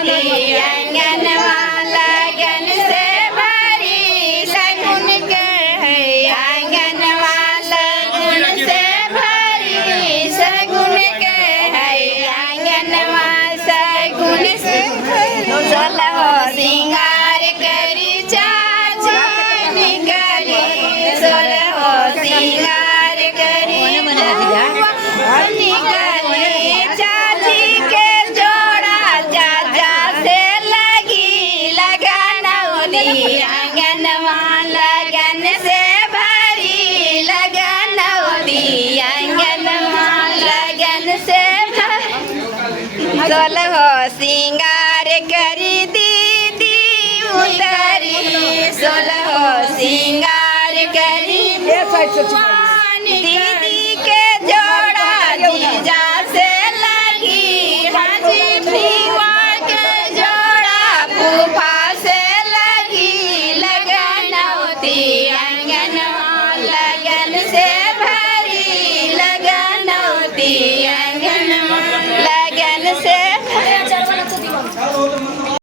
होती आंगनवा लगन से भरी सगुन के है आंगनवा लगन से भरी सगुन के है आंगनवा सगुन से सोलहो सिंगार करी चाची निकली सोलहो सिंगार करी निकली चाची के जोड़ा चाचा से लगी लगन होती आंगनवा लगन से भरी लगन होती आंगनवा लगन से सोलहो सिंगार करी दीदी उतरी सोलहो सिंगार करी दीदी के जोड़ा जीजा से लगी हाजी फीवा के जोड़ा फूफा से लगी लगन होती आंगनवा लगन से भरी लगन होती